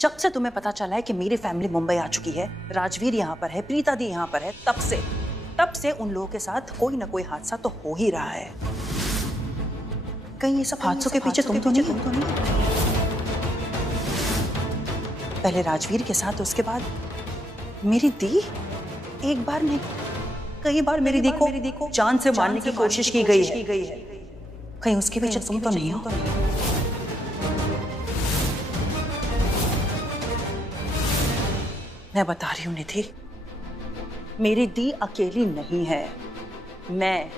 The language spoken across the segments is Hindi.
जब से तुम्हें पता चला है कि मेरी फैमिली मुंबई आ चुकी है, राजवीर यहाँ पर है, प्रीता दी यहाँ पर है, तब से उन लोगों के साथ कोई ना कोई हादसा तो हो ही रहा है। कहीं ये सब हादसों के पीछे तुम तो नहीं? पहले राजवीर के साथ, उसके बाद मेरी दी। एक बार नहीं, कई बार मेरी दी को जान से मारने की कोशिश की गई है। कहीं उसके पीछे तुम तो नहीं हो? मैं बता रही हूँ निधि, मेरी दी अकेली नहीं है। मैं,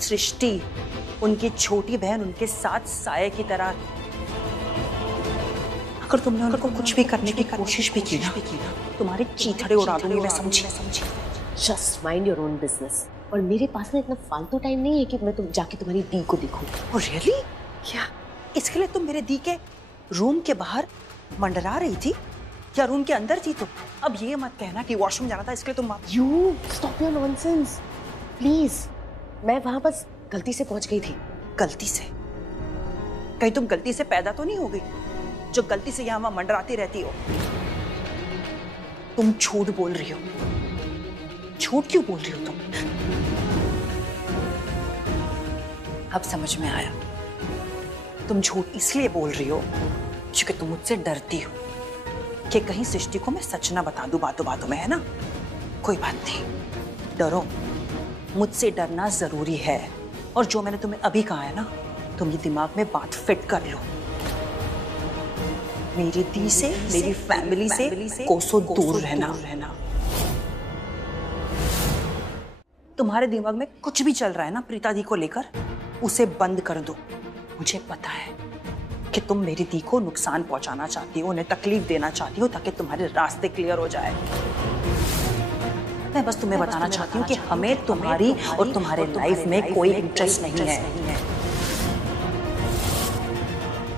सृष्टि, उनकी छोटी बहन उनके साथ साये की तरह। अगर तुमने उनको कुछ भी करने की कोशिश भी की ना, तुम्हारे चीथड़े उड़ा दूंगी मैं, समझी? Just mind your own business. और मेरे पास ना इतना फालतू टाइम नहीं है कि मैं जाके तुम्हारी दी को देखूं। Oh really? क्या इसके लिए तुम मेरे दी के रूम के बाहर मंडरा रही थी या रूम के अंदर थी? तो अब ये मत कहना कि वॉशरूम जाना था इसके लिए तुम। You stop your nonsense please. मैं वहां बस गलती से पहुंच गई थी। गलती से? कहीं तुम गलती से पैदा तो नहीं हो गई जो गलती से यहाँ वहां मंडराती रहती हो? तुम झूठ बोल रही हो। झूठ क्यों बोल रही हो तुम? अब समझ में आया, तुम झूठ इसलिए बोल रही हो क्योंकि तुम मुझसे डरती हो कि कहीं सृष्टि को मैं सच ना बता दूं बातों बातों में, है ना? कोई बात नहीं, डरो। मुझसे डरना जरूरी है। और जो मैंने तुम्हें अभी कहा है ना, तुम ये दिमाग में बात फिट कर लो। मेरी दी से, मेरी फैमिली से कोसों दूर रहना। तुम्हारे दिमाग में कुछ भी चल रहा है ना प्रीता दी को लेकर, उसे बंद कर दो। मुझे पता है कि तुम मेरी दी को नुकसान पहुंचाना चाहती हो, उन्हें तकलीफ देना चाहती हो ताकि तुम्हारे रास्ते क्लियर हो जाए। मैं बस तुम्हें बताना चाहती हूँ कि हमें तुम्हारी और तुम्हारे लाइफ में कोई इंटरेस्ट नहीं है।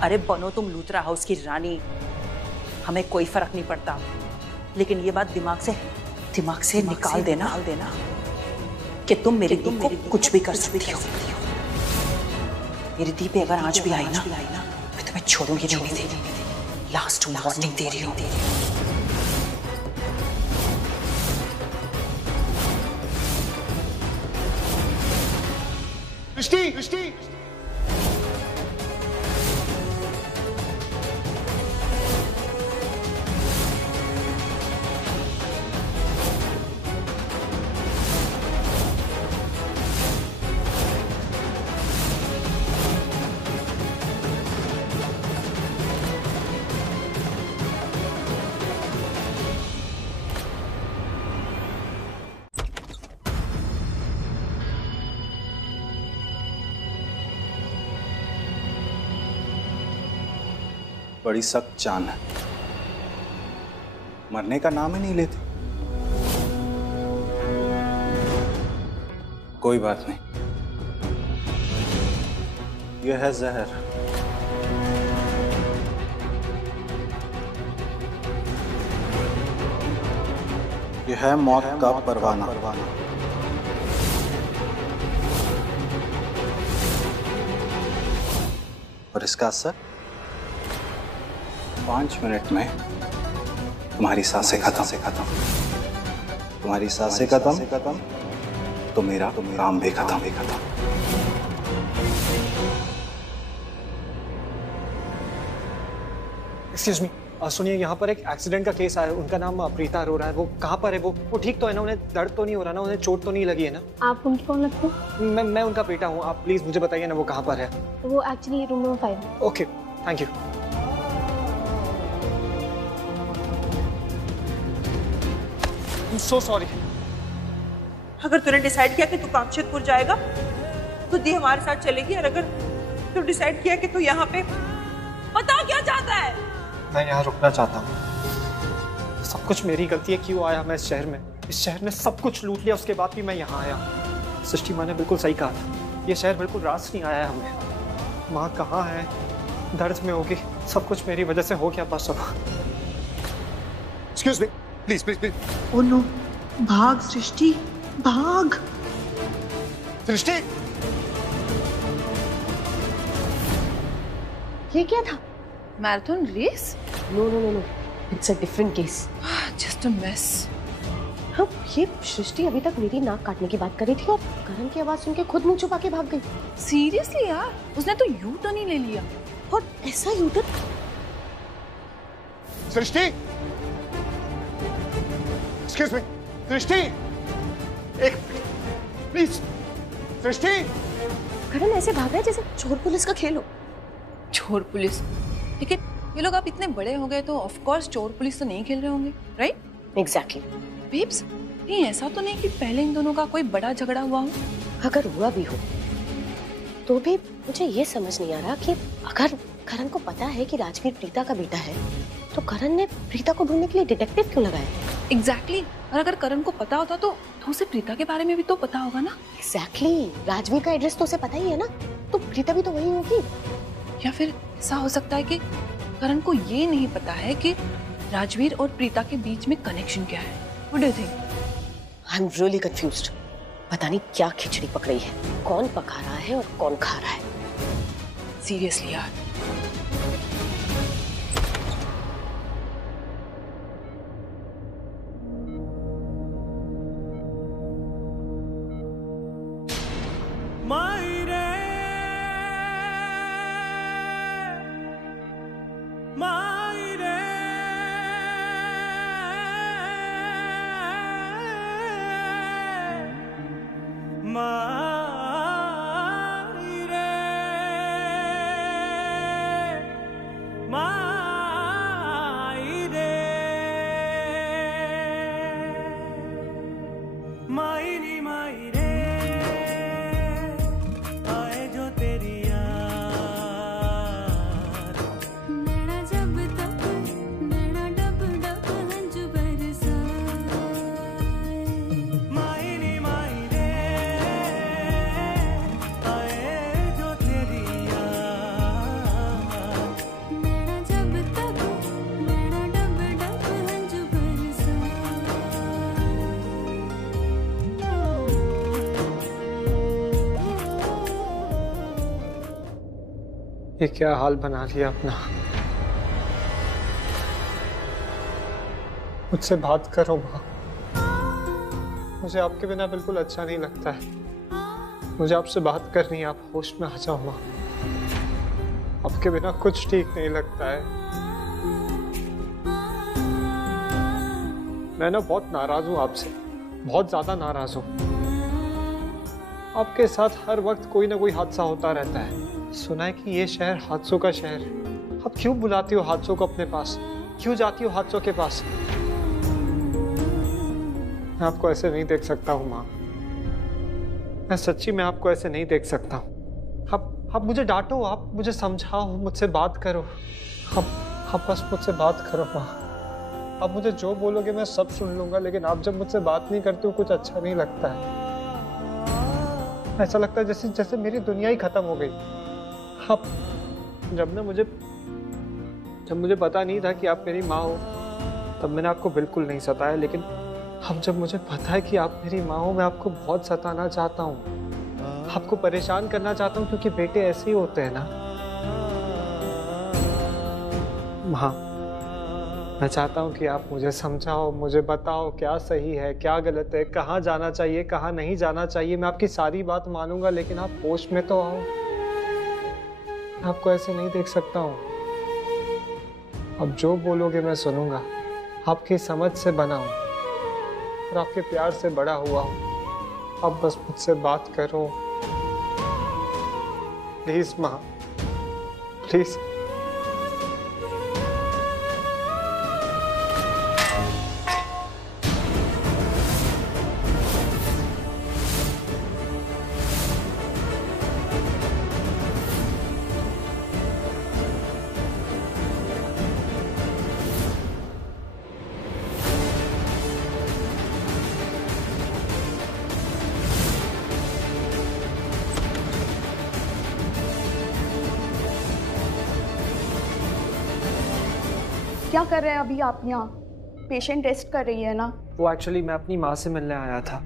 अरे बनो तुम लूथरा हाउस की रानी, हमें कोई फर्क नहीं पड़ता। लेकिन ये बात दिमाग से निकाल देना कि तुम मेरी दी को कुछ भी कर सकती हो। मेरी दी पे अगर आंच भी आई ना, मैं तुम्हें छोड़ूंगी नहीं। लास्ट वार्निंग दे रही हूँ। सृष्टि! बड़ी सख्त जान है, मरने का नाम ही नहीं लेती। कोई बात नहीं, यह है जहर। यह है मौत का परवाना। और इसका असर 5 मिनट में तुम्हारी सांसें खत्म। तुम्हारी सांसें खत्म तो मेरा काम भी खत्म। एक्सक्यूज मी, सुनिए, यहाँ पर एक एक्सीडेंट का केस आया है। उनका नाम प्रीता अरोरा है। वो कहाँ पर है? वो ठीक तो है ना? उन्हें दर्द तो नहीं हो रहा ना? उन्हें चोट तो नहीं लगी है ना? आप उनकी कौन लगते हो? मैं उनका बेटा हूँ। आप प्लीज मुझे बताइए ना वो कहाँ पर है। वो actually room number 5। Okay, thank you. So sorry. अगर तूने डिसाइड किया कि तू कामशेदपुर जाएगा तो दी हमारे साथ चलेगी, और अगर तू डिसाइड किया कि तू यहाँ पे, बता क्या चाहता है? मैं यहाँ रुकना चाहता हूँ। सब कुछ मेरी गलती है। क्यों आया मैं इस शहर में? इस शहर ने सब कुछ लूट लिया, उसके बाद भी मैं यहाँ आया। सृष्टि माँ ने बिल्कुल सही कहा था, ये शहर बिल्कुल रास नहीं आया है हमें। माँ कहाँ है? दर्द में होगी। सब कुछ मेरी वजह से हो गया बस अब। Excuse me, please please please. Oh no, भाग सृष्टि, भाग। सृष्टि! ये क्या था? Marathon race? No no no no, it's a different case. Just a mess. हाँ, ये सृष्टि अभी तक मेरी नाक काटने की बात कर रही थी और करण की आवाज सुन के खुद मुंह छुपा के भाग गई। सीरियसली यार, उसने तो यू टर्न ही ले लिया। और ऐसा U turn. Srishti, excuse me, Srishti, एक प्लीज, सृष्टि। करण ऐसे भाग रहा है जैसे चोर पुलिस का खेल हो। चोर पुलिस? लेकिन ये लोग अब इतने बड़े हो गए तो ऑफ कोर्स चोर पुलिस तो नहीं खेल रहे होंगे, राइट? एग्जैक्टली। बेब्स, नहीं ऐसा तो नहीं कि पहले इन दोनों का कोई बड़ा झगड़ा हुआ हो? अगर हुआ भी हो तो भी मुझे ये समझ नहीं आ रहा कि अगर करण को पता है कि राजवीर प्रीता का बेटा है तो करण ने प्रीता को ढूंढने के लिए डिटेक्टिव क्यों लगाया? एग्जैक्टली। और अगर करण को पता होता तो उसे प्रीता के बारे में भी तो पता होगा ना। एग्जैक्टली। राजवीर का एड्रेस तो उसे पता ही है ना, तो प्रीता भी तो वही होगी। या फिर ऐसा हो सकता है कि करण को ये नहीं पता है कि राजवीर और प्रीता के बीच में कनेक्शन क्या है। What do you think? I am really confused. पता नहीं क्या खिचड़ी पक रही है, कौन पका रहा है और कौन खा रहा है। सीरियसली यार। ये क्या हाल बना लिया अपना। मुझसे बात करो माँ, मुझे आपके बिना बिल्कुल अच्छा नहीं लगता है। मुझे आपसे बात करनी है, आप होश में आ जाओ माँ। आपके बिना कुछ ठीक नहीं लगता है। मैं ना बहुत नाराज हूँ आपसे, बहुत ज्यादा नाराज हूँ। आपके साथ हर वक्त कोई ना कोई हादसा होता रहता है। सुना है कि ये शहर हादसों का शहर। आप क्यों बुलाती हो हादसों को अपने पास? क्यों जाती हो हादसों के पास? मैं आपको ऐसे नहीं देख सकता हूँ माँ। मैं सच्ची में आपको ऐसे नहीं देख सकता हूँ। आप मुझे डांटो, आप मुझे समझाओ, मुझसे बात करो। आप बस मुझसे बात करो माँ। आप मुझे जो बोलोगे मैं सब सुन लूंगा, लेकिन आप जब मुझसे बात नहीं करते हो कुछ अच्छा नहीं लगता है। ऐसा लगता है जैसे मेरी दुनिया ही खत्म हो गई। आप जब मुझे पता नहीं था कि आप मेरी माँ हो तब मैंने आपको बिल्कुल नहीं सताया, लेकिन अब जब मुझे पता है कि आप मेरी माँ हो मैं आपको बहुत सताना चाहता हूँ, आपको परेशान करना चाहता हूँ, क्योंकि बेटे ऐसे ही होते हैं ना। माँ, मैं चाहता हूँ कि आप मुझे समझाओ, मुझे बताओ क्या सही है क्या गलत है, कहाँ जाना चाहिए कहाँ नहीं जाना चाहिए। मैं आपकी सारी बात मानूंगा, लेकिन आप होश में तो आओ। आपको ऐसे नहीं देख सकता हूँ। अब जो बोलोगे मैं सुनूंगा। आपकी समझ से बना हूँ और आपके प्यार से बड़ा हुआ हूँ। अब बस मुझसे बात करो प्लीज माँ, प्लीज। क्या कर रहे हैं अभी आप यहाँ? पेशेंट रेस्ट कर रही है ना? वो एक्चुअली मैं अपनी माँ से मिलने आया था।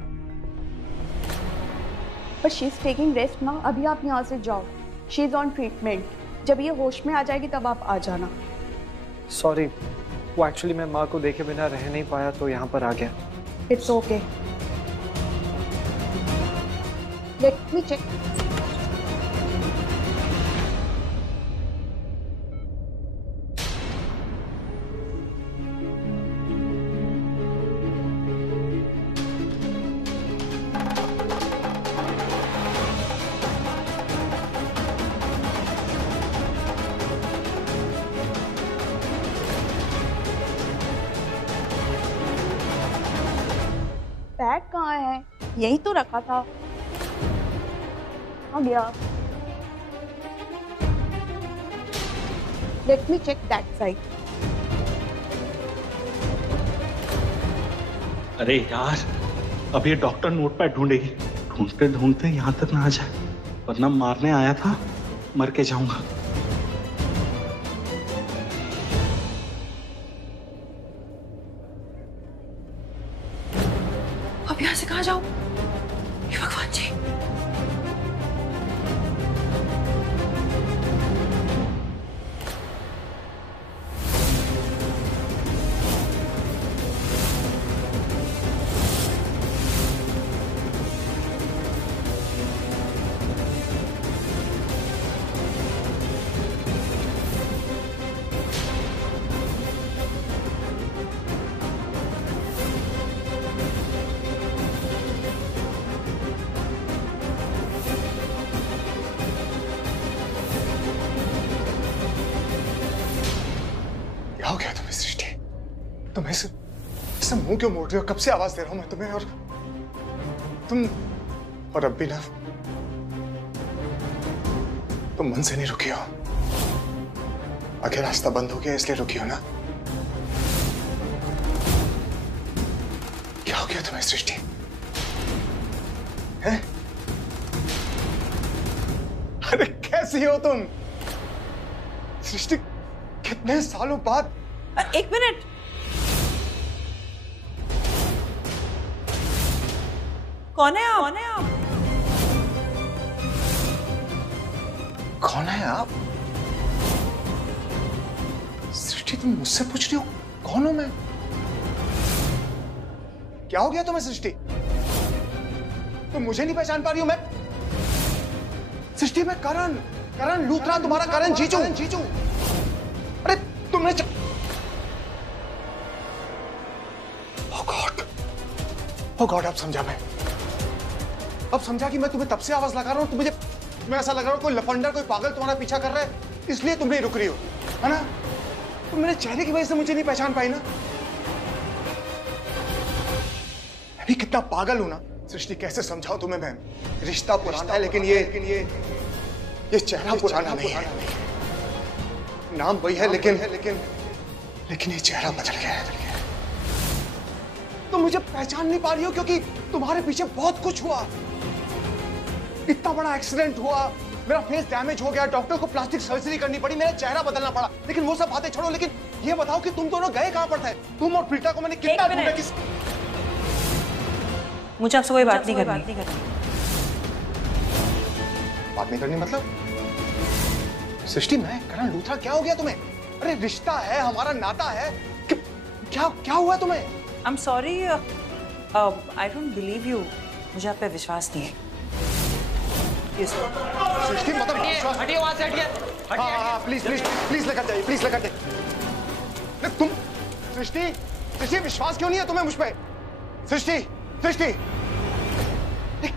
But she is taking rest ना। अभी आप यहाँ से जाओ, शी इज ऑन ट्रीटमेंट। जब ये होश में आ जाएगी तब आप आ जाना। सॉरी वो एक्चुअली मैं माँ को देखे बिना रह नहीं पाया तो यहाँ पर आ गया। It's okay, let me check. Bag कहाँ है? यही तो रखा था। आ गया। Let me check that side. अरे यार, अब ये डॉक्टर नोट पैड ढूंढेगी। ढूंढते ढूंढते यहाँ तक ना आ जाए, वरना मारने आया था, मर के जाऊंगा। अब यहाँ से कहाँ जाऊं? हे भगवान जी। क्या हो गया तुम्हें सृष्टि? तुम ऐसे मुंह क्यों मोड़ रही हो? कब से आवाज दे रहा हूं मैं तुम्हें, और तुम, और अब भी ना तुम मन से नहीं रुकी हो। आखिर रास्ता बंद हो गया इसलिए रुकी हो ना? क्या हो गया तुम्हें सृष्टि? हैं? अरे कैसी हो तुम सृष्टि? कितने सालों बाद? एक मिनट, कौन है आप? कौन है आप? सृष्टि तुम मुझसे पूछ रही हो कौन हूं मैं? क्या हो गया तुम्हें सृष्टि? तुम मुझे नहीं पहचान पा रही हो? मैं सृष्टि, मैं करण लूथरा, तुम्हारा करण जीजू। अरे तुमने ओ गॉड, अब समझा मैं। अब समझा कि मैं तुम्हें तब से आवाज लगा रहा हूं, तुम्हें ऐसा लग रहा है कोई लफंडर, कोई पागल तुम्हारा पीछा कर रहा है, इसलिए तुम नहीं रुक रही हो, है ना? तुम मेरे चेहरे की वजह से मुझे नहीं पहचान पाई ना? मैं भी कितना पागल हूं ना सृष्टि, कैसे समझाऊं तुम्हें मैं? रिश्ता पुराना है लेकिन ये चेहरा पुराना नहीं है। नाम वही है लेकिन ये चेहरा बदल गया है। तुम मुझे पहचान नहीं पा रही हो क्योंकि तुम्हारे पीछे बहुत कुछ हुआ। इतना बड़ा एक्सीडेंट हुआ, मेरा फेस डैमेज हो गया, डॉक्टर को प्लास्टिक सर्जरी करनी पड़ी, मेरा चेहरा बदलना पड़ा। लेकिन वो सब बातें छोड़ो, लेकिन ये बताओ कि तुम दोनों गए कहां पर थे? तुम और प्रीता को मैंने कितना ढूंढा? मुझे आपसे कोई बात नहीं करनी। बात नहीं करनी मतलब? सृष्टि, मैं करण लूथरा, क्या हो गया तुम्हें? अरे रिश्ता है, हमारा नाता है, क्या हुआ तुम्हें? I'm sorry, I don't believe you. मुझे आप पे विश्वास नहीं है। सृष्टि, मतलब हटिए वहां से, हटिए। हाँ, प्लीज लेकर जाइए, प्लीज लेकर जाइए। तुम सृष्टि, विश्वास क्यों नहीं है तुम्हें मुझ पे? सृष्टि,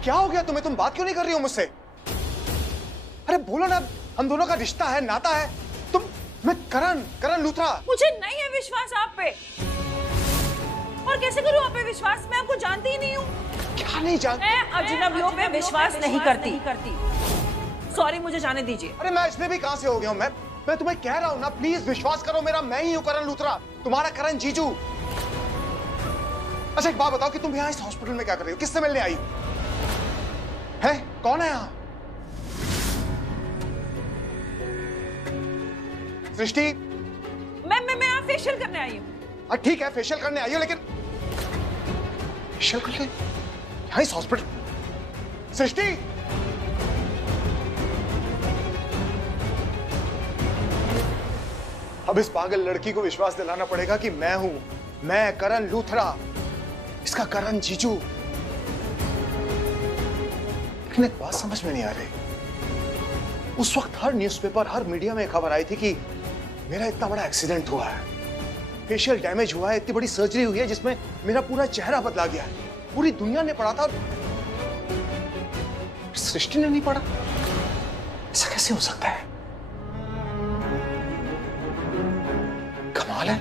क्या हो गया तुम्हें? तुम बात क्यों नहीं कर रही हो मुझसे? अरे बोलो ना, हम दोनों का रिश्ता है, नाता है। मैं करण लूथरा। मुझे नहीं है विश्वास आप पे। और कैसे करूं आप पे विश्वास? मैं आपको जानती ही नहीं हूँ। क्या नहीं जानती? मैं अजनबियों पे विश्वास नहीं करती। सॉरी, मुझे जाने दीजिए। अरे मैं इसमें भी कहां से हो गया हूं? मैं तुम्हें कह रहा हूं ना, प्लीज विश्वास करो मेरा, मैं ही हूं करण लूथरा, तुम्हारा करण जीजू। अच्छा एक बात बताओ कि तुम यहाँ इस हॉस्पिटल में क्या कर रही हो? किससे मिलने आई है? कौन है यहाँ? सृष्टि, मैं यहाँ फेशियल करने आई हूँ। ठीक है, फेशियल करने आई हो, लेकिन फेशियल करने यहाँ इस हॉस्पिटल? सृष्टि, अब इस पागल लड़की को विश्वास दिलाना पड़ेगा कि मैं हूं, मैं करण लूथरा, इसका करण जीजू। लेकिन एक बात समझ में नहीं आ रही, उस वक्त हर न्यूज़पेपर, हर मीडिया में खबर आई थी कि मेरा इतना बड़ा एक्सीडेंट हुआ है, फेशियल डैमेज हुआ है, इतनी बड़ी सर्जरी हुई है जिसमें मेरा पूरा चेहरा बदला गया है। पूरी दुनिया ने पढ़ा था, सृष्टि ने नहीं पढ़ा। ऐसा कैसे हो सकता है? कमाल है।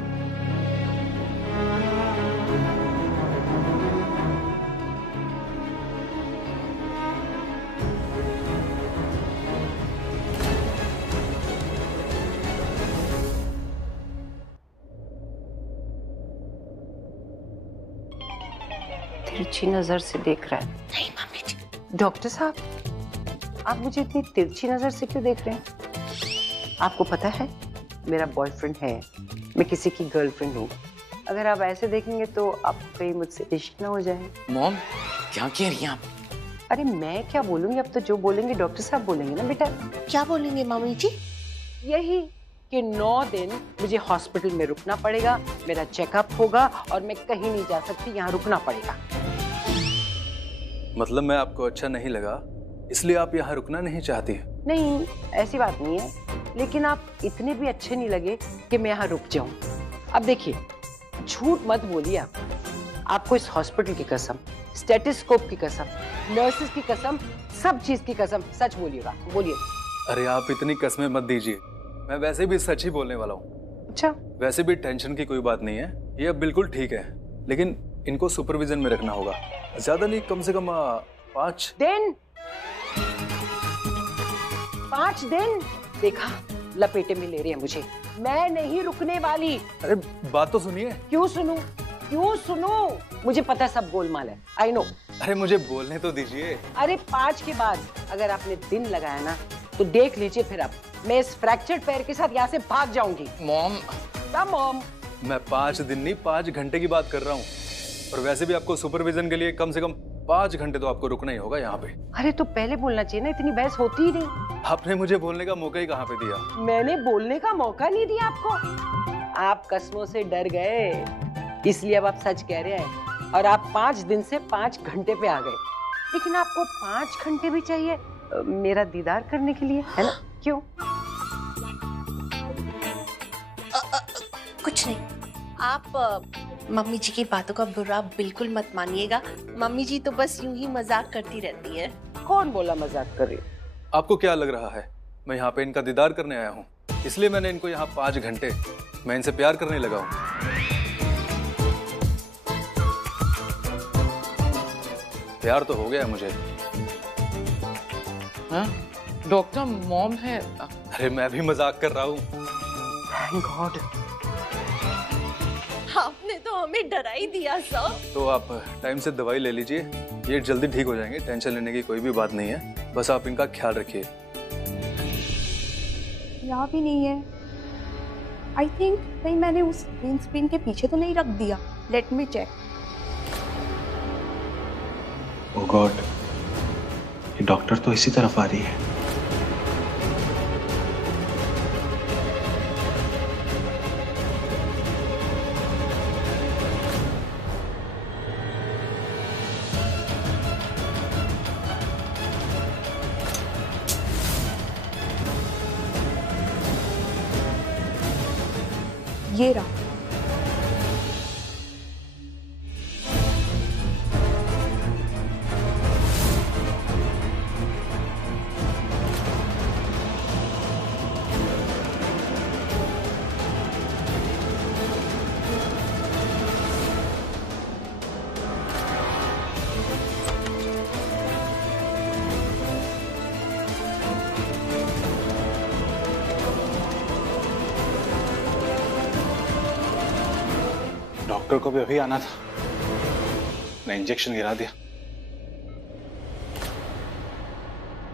तिरछी नजर से देख रहा है। नहीं मम्मी जी। डॉक्टर साहब, आप मुझे इतनी तिरछी नजर से क्यों देख रहे हैं? आपको पता है मेरा बॉयफ्रेंड है, मैं किसी की गर्लफ्रेंड हूँ। अगर आप ऐसे देखेंगे तो आपको कहीं मुझसे इश्क ना हो जाए। मॉम, क्या कह रही हैं आप? अरे मैं क्या बोलूंगी, अब तो जो बोलेंगे डॉक्टर साहब बोलेंगे ना बेटा। क्या बोलेंगे मम्मी जी? यही कि 9 दिन मुझे हॉस्पिटल में रुकना पड़ेगा, मेरा चेकअप होगा और मैं कहीं नहीं जा सकती, यहाँ रुकना पड़ेगा। मतलब मैं आपको अच्छा नहीं लगा इसलिए आप यहाँ रुकना नहीं चाहती? नहीं, ऐसी बात नहीं है, लेकिन आप इतने भी अच्छे नहीं लगे कि मैं यहाँ रुक जाऊं। अब देखिए, झूठ मत बोलिए आप। आपको इस हॉस्पिटल की कसम, स्टेथोस्कोप की कसम, नर्सेस की कसम, सब चीज की कसम, सच बोलिएगा, बोलिए। अरे आप इतनी कसमें मत दीजिए, मैं वैसे भी सच ही बोलने वाला हूँ। अच्छा, वैसे भी टेंशन की कोई बात नहीं है, ये अब बिल्कुल ठीक है, लेकिन इनको सुपरविजन में रखना होगा। ज्यादा नहीं, कम से कम 5 दिन। 5 दिन? देखा, लपेटे में ले रहे हैं मुझे। मैं नहीं रुकने वाली। अरे बात तो सुनिए। क्यों सुनूं? क्यों सुनूं? मुझे पता है सब गोलमाल है, आई नो। अरे मुझे बोलने तो दीजिए। अरे 5 के बाद अगर आपने दिन लगाया ना तो देख लीजिए फिर आप, मैं इस फ्रैक्चर्ड पैर के साथ यहाँ से भाग जाऊंगी। मॉम, क्या मॉम? मैं 5 दिन नहीं 5 घंटे की बात कर रहा हूँ, और वैसे भी आपको सुपरविजन के लिए कम से कम 5 घंटे तो आपको रुकना ही होगा यहाँ पे। अरे तो पहले बोलना चाहिए ना, इतनी बहस होती ही नहीं। आपने मुझे बोलने का मौका ही कहाँ पे दिया? मैंने बोलने का मौका नहीं दिया आपको। आप कसमों से डर गए, इसलिए अब आप सच कह रहे हैं, और आप 5 दिन से 5 घंटे पे आ गए। लेकिन आपको 5 घंटे भी चाहिए मेरा दीदार करने के लिए, है ना? क्यों? कुछ नहीं, आप मम्मी जी की बातों का बुरा बिल्कुल मत मानिएगा। मम्मी जी तो बस यूं ही मजाक करती रहती है। कौन बोला मजाक कर रही? आपको क्या लग रहा है मैं यहाँ पे इनका दीदार करने आया हूँ? इसलिए मैंने इनको यहाँ 5 घंटे, मैं इनसे प्यार करने लगा हूँ। प्यार तो हो गया मुझे। हाँ? डॉक्टर, मॉम है। अरे मैं भी मजाक कर रहा हूँ। Thank God. आपने तो हमें डरा ही दिया सर। तो आप टाइम से दवाई ले लीजिए, ये जल्दी ठीक हो जाएंगे, टेंशन लेने की कोई भी बात नहीं है, बस आप इनका ख्याल रखिए। यहाँ भी नहीं है। आई थिंक कहीं मैंने उस ग्रीन स्क्रीन के पीछे तो नहीं रख दिया। Let me check. Oh God, ये डॉक्टर तो इसी तरफ आ रही है। ये रहा। डॉक्टर को भी अभी आना था, मैं इंजेक्शन गिरा दिया।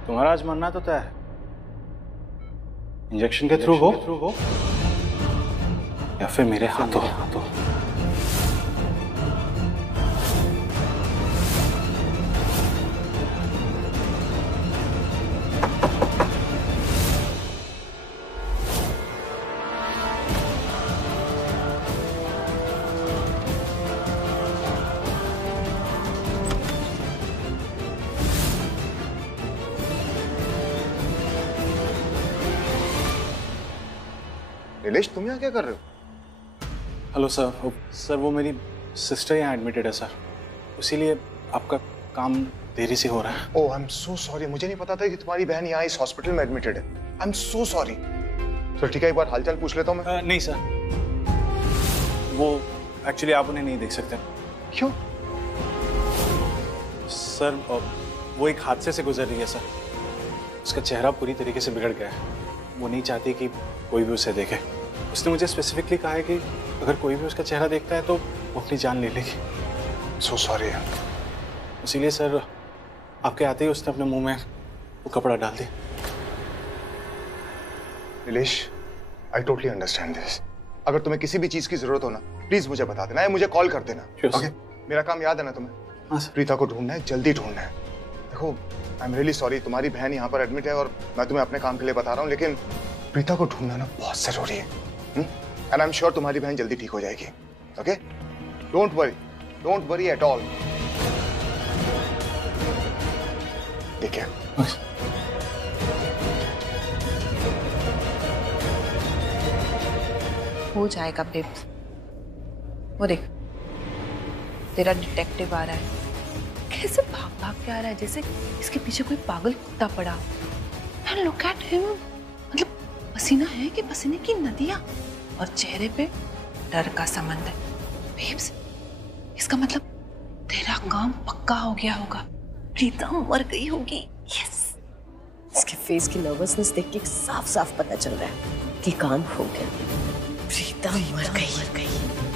तुम्हारा आज मरना तो तय है, इंजेक्शन के थ्रू हो या फिर मेरे हाथों। नीलेश तुम यहाँ क्या कर रहे हो? हेलो सर, सर वो मेरी सिस्टर यहाँ एडमिटेड है सर, इसीलिए आपका काम देरी से हो रहा है। ओह आई एम सो सॉरी, मुझे नहीं पता था कि तुम्हारी बहन यहाँ इस हॉस्पिटल में एडमिटेड है। I am so sorry. तो ठीक है, एक बार हालचाल पूछ लेता हूँ मैं। नहीं सर, वो एक्चुअली आप उन्हें नहीं देख सकते। क्यों? सर वो एक हादसे से गुजर रही है सर, उसका चेहरा पूरी तरीके से बिगड़ गया है। वो नहीं चाहती कि कोई भी उसे देखे। उसने मुझे स्पेसिफिकली कहा है कि अगर कोई भी उसका चेहरा देखता है तो वो अपनी जान ले लेगी। So sorry. इसीलिए सर आपके आते ही उसने अपने मुंह में वो कपड़ा डाल दिया। Nilesh, I totally understand this. अगर तुम्हें किसी भी चीज की जरूरत हो ना, प्लीज मुझे बता देना या मुझे कॉल कर देना। ओके? मेरा काम याद है ना तुम्हें? हाँ सर। प्रीता को ढूंढना है, जल्दी ढूंढना है। देखो आई एम रियली सॉरी, तुम्हारी बहन यहाँ पर एडमिट है और मैं तुम्हें अपने काम के लिए बता रहा हूँ, लेकिन प्रीता को ढूंढना ना बहुत जरूरी है। एंड आई एम श्योर तुम्हारी बहन जल्दी ठीक हो जाएगी। Okay? Don't worry at all. ठीक है। हो जाएगा बेब्स। वो देख, तेरा डिटेक्टिव आ रहा है, कैसे भाग भाग के आ रहा है जैसे इसके पीछे कोई पागल कुत्ता पड़ा। एंड लुक एट हिम, मतलब पसीना है कि पसीने की नदियां, और चेहरे पे डर का समंदर। बेब्स, इसका मतलब तेरा काम पक्का हो गया होगा। प्रीता मर गई होगी। यस। इसके फेस की नर्वसनेस देख के साफ साफ पता चल रहा है कि काम हो गया। प्रीता मर गई।